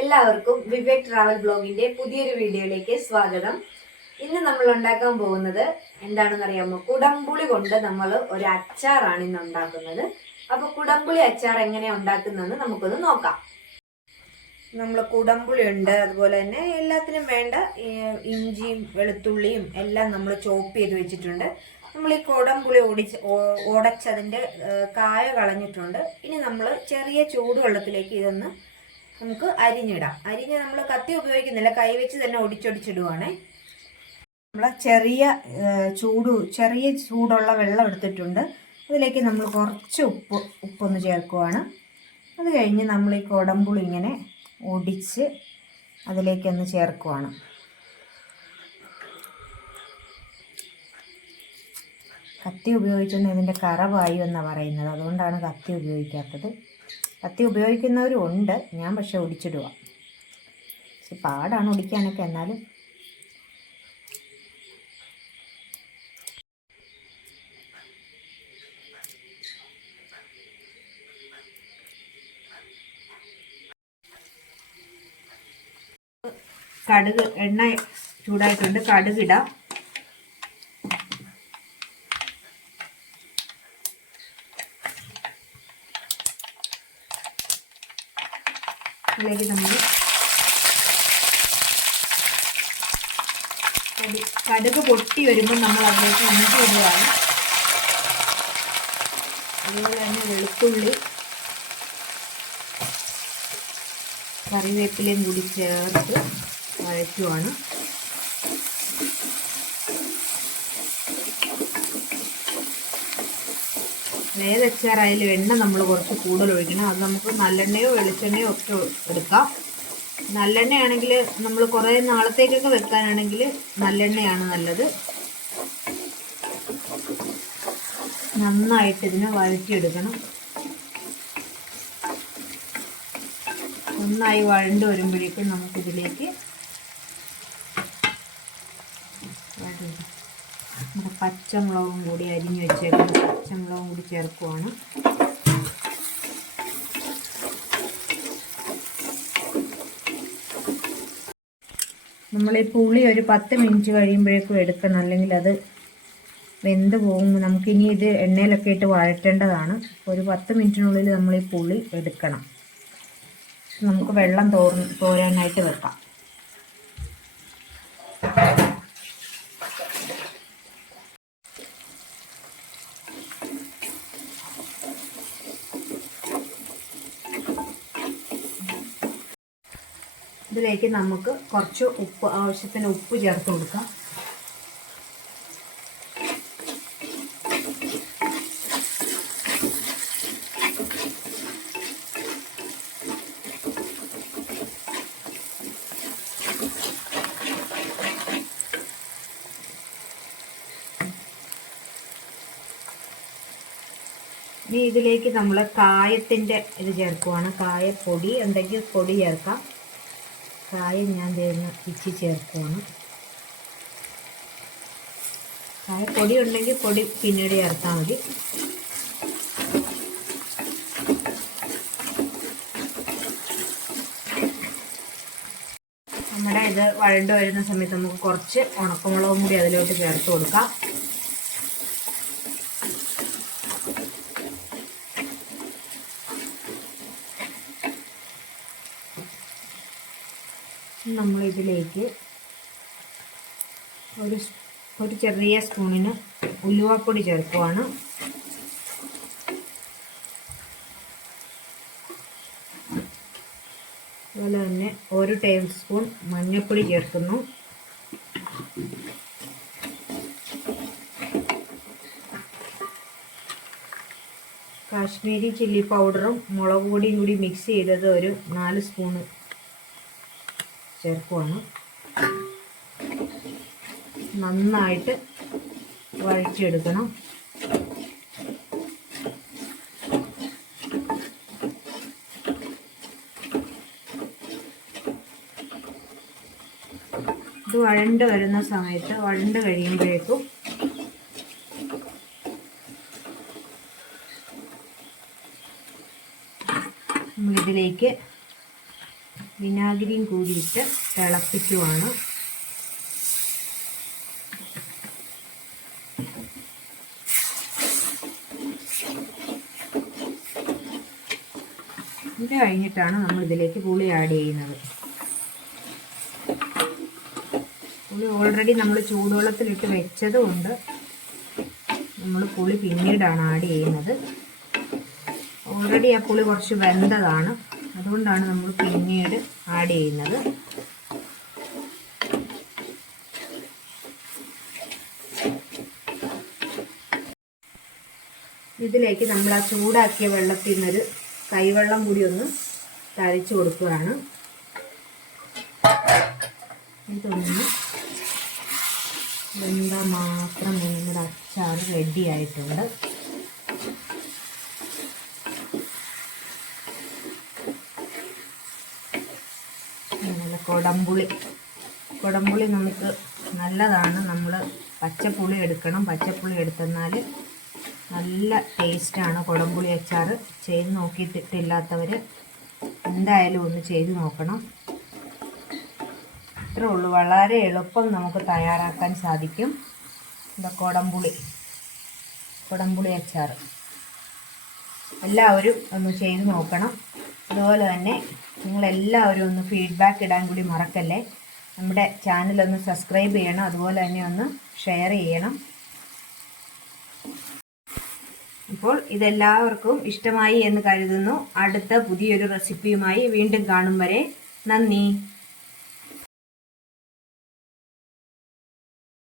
എല്ലാവർക്കും വിവേക് ട്രാവൽ ബ്ലോഗിന്റെ പുതിയൊരു വീഡിയോയിലേക്ക് സ്വാഗതം. ഇന്ന് നമ്മൾ ഉണ്ടാക്കാൻ പോകുന്നത് എന്താണെന്ന് അറിയാമോ കുടംപുളി കൊണ്ട് നമ്മൾ ഒരു അച്ചാറാണ് ഇന്ന് ഉണ്ടാക്കുന്നത്. അപ്പൊ കുടംപുളി അച്ചാർ എങ്ങനെ ഉണ്ടാക്കുന്നതെന്ന് നമുക്കൊന്ന് നോക്കാം. നമ്മൾ കുടംപുളി ഉണ്ട് അതുപോലെ തന്നെ എല്ലാത്തിനും വേണ്ട ഇഞ്ചിയും വെളുത്തുള്ളിയും എല്ലാം നമ്മൾ ചോപ്പ് ചെയ്ത് വെച്ചിട്ടുണ്ട്. നമ്മൾ ഈ കുടംപുളി ഒടിച്ച് ഓടച്ചതിന്റെ കായ കളഞ്ഞിട്ടുണ്ട്. ഇനി നമ്മൾ ചെറിയ ചൂടുവെള്ളത്തിലേക്ക് ഇതൊന്ന് നമുക്ക് അരിഞ്ഞിടാം. അരിഞ്ഞ് നമ്മൾ കത്തി ഉപയോഗിക്കുന്നില്ല. കൈ വെച്ച് തന്നെ ഒടിച്ചൊടിച്ചിടുവാണേ. നമ്മൾ ചെറിയ ചൂട് ചെറിയ ചൂടുള്ള വെള്ളം എടുത്തിട്ടുണ്ട്. അതിലേക്ക് നമ്മൾ കുറച്ച് ഉപ്പ് ഉപ്പൊന്ന് ചേർക്കുവാണ്. അത് കഴിഞ്ഞ് നമ്മൾ ഈ കുടംപുളി ഇങ്ങനെ ഒടിച്ച് അതിലേക്കൊന്ന് ചേർക്കുവാണ്. കത്തി ഉപയോഗിച്ചൊന്നും ഇതിന്റെ കറവായി എന്നാണ് പറയുന്നത്. അതുകൊണ്ടാണ് കത്തി ഉപയോഗിക്കാത്തത്. കത്തി ഉപയോഗിക്കുന്നവരും ഉണ്ട് ഞാൻ പക്ഷേ ഒടിച്ചിടുക പക്ഷെ പാടാണ് ഒടിക്കാനൊക്കെ എന്നാലും. കടുക് എണ്ണ ചൂടായിട്ടുണ്ട്. കടുകിടാം. ഇതിലേക്ക് നമ്മൾ കടുക് പൊട്ടി വരുമ്പോൾ നമ്മൾ അതിലേക്ക് ഇഞ്ചി ഇടുകയാണ്. അതുപോലെ തന്നെ വെളുത്തുള്ളി കറിവേപ്പിലയും കൂടി ചേർത്ത് വഴറ്റുവാണ്. ഏതച്ചാറായാലും എണ്ണ നമ്മൾ കുറച്ച് കൂടുതൽ ഒഴിക്കണം. അത് നമുക്ക് നല്ലെണ്ണയോ വെളിച്ചെണ്ണയോ ഒക്കെ എടുക്കാം. നല്ലെണ്ണയാണെങ്കിൽ നമ്മൾ കുറേ നാളത്തേക്കൊക്കെ വെക്കാനാണെങ്കിൽ നല്ലെണ്ണയാണ് നല്ലത്. നന്നായിട്ട് ഇതിനെ വഴറ്റിയെടുക്കണം. നന്നായി വഴണ്ട് വരുമ്പോഴേക്കും നമുക്കിതിലേക്ക് നമ്മുടെ പച്ചമുളകും കൂടി അരിഞ്ഞു വെച്ചേക്കുന്ന പച്ചമുളകും കൂടി ചേർക്കുവാണ്. നമ്മൾ ഈ പുളി ഒരു പത്ത് മിനിറ്റ് കഴിയുമ്പോഴേക്കും എടുക്കണം. അല്ലെങ്കിൽ അത് വെന്ത് പോകും. നമുക്കിനി ഇത് എണ്ണയിലൊക്കെ ഇട്ട് വഴറ്റേണ്ടതാണ്. ഒരു പത്ത് മിനിറ്റിനുള്ളിൽ നമ്മൾ ഈ പുളി എടുക്കണം. നമുക്ക് വെള്ളം തോർ തോരാനായിട്ട് വെക്കാം. ഇതിലേക്ക് നമുക്ക് കുറച്ച് ഉപ്പ് ആവശ്യത്തിന് ഉപ്പ് ചേർത്ത് കൊടുക്കാം. ഇനി ഇതിലേക്ക് നമ്മൾ കായത്തിന്റെ ഇത് ചേർക്കുവാണ്. കായപ്പൊടി എന്തെങ്കിലും പൊടി ചേർക്കാം. കായം ഞാൻ തേങ്ങ ചേർക്കുകയാണ്. ചേർക്കുവാണ് പൊടി ഉണ്ടെങ്കിൽ പൊടി പിന്നീട് ചേർത്താൽ മതി. നമ്മുടെ ഇത് വഴണ്ട് വരുന്ന സമയത്ത് നമുക്ക് കുറച്ച് ഉണക്കമുളകും കൂടി അതിലോട്ട് ചേർത്ത് കൊടുക്കാം. നമ്മൾ ഇതിലേക്ക് ഒരു ഒരു ചെറിയ സ്പൂണിന് ഉലുവാപ്പൊടി ചേർക്കുവാണ്. അതുപോലെ തന്നെ ഒരു ടേബിൾ സ്പൂൺ മഞ്ഞൾപ്പൊടി ചേർക്കുന്നു. കാശ്മീരി ചില്ലി പൗഡറും മുളക് പൊടിയും കൂടി മിക്സ് ചെയ്തത് ഒരു നാല് സ്പൂണ് ചേർക്കുവാണ്. നന്നായിട്ട് വഴറ്റിയെടുക്കണം. ഇത് വഴണ്ട് വരുന്ന സമയത്ത് വഴണ്ട് കഴിയുമ്പോഴേക്കും നമ്മളിതിലേക്ക് വിനാഗിരിയും കൂടിയിട്ട് തിളപ്പിക്കുവാണ്. ഇത് കഴിഞ്ഞിട്ടാണ് നമ്മൾ ഇതിലേക്ക് പുളി ആഡ് ചെയ്യുന്നത്. പുളി ഓൾറെഡി നമ്മൾ ചൂടുവെള്ളത്തിലിട്ട് വെച്ചത് കൊണ്ട് നമ്മൾ പുളി പിന്നീടാണ് ആഡ് ചെയ്യുന്നത്. ഓൾറെഡി ആ പുളി കുറച്ച് വെന്തതാണ്. അതുകൊണ്ടാണ് നമ്മൾ പിന്നീട് ആഡ് ചെയ്യുന്നത്. ഇതിലേക്ക് നമ്മൾ ആ ചൂടാക്കിയ വെള്ളത്തിൽ നിന്നൊരു കൈവെള്ളം കൂടി ഒന്ന് തളിച്ചു കൊടുക്കുകയാണ്. ഇതൊന്ന് വെന്താൽ മാത്രം നമ്മുടെ അച്ചാർ റെഡി ആയിട്ടുണ്ട് നല്ല കൊടംപുളി. കൊടംപുളി നമുക്ക് നല്ലതാണ്. നമ്മൾ പച്ചപ്പുളി എടുക്കണം. പച്ചപ്പുളി എടുത്തെന്നാൽ നല്ല ടേസ്റ്റാണ് കൊടംപുളി അച്ചാർ ചെയ്ത് നോക്കിയിട്ടില്ലാത്തവർ എന്തായാലും ഒന്ന് ചെയ്ത് നോക്കണം. ഇത്രേ ഉള്ളൂ. വളരെ എളുപ്പം നമുക്ക് തയ്യാറാക്കാൻ സാധിക്കും. ഇവിടെ കൊടംപുളി. കൊടംപുളി അച്ചാർ എല്ലാവരും ഒന്ന് ചെയ്ത് നോക്കണം. അതുപോലെ തന്നെ നിങ്ങളെല്ലാവരും ഒന്ന് ഫീഡ്ബാക്ക് ഇടാൻ കൂടി മറക്കല്ലേ? നമ്മുടെ ചാനലൊന്ന് സബ്സ്ക്രൈബ് ചെയ്യണം അതുപോലെ തന്നെ ഒന്ന് ഷെയർ ചെയ്യണം. ഇപ്പോൾ ഇതെല്ലാവർക്കും ഇഷ്ടമായി എന്ന് കരുതുന്നു. അടുത്ത പുതിയൊരു റെസിപ്പിയുമായി വീണ്ടും കാണും വരെ. നന്ദി.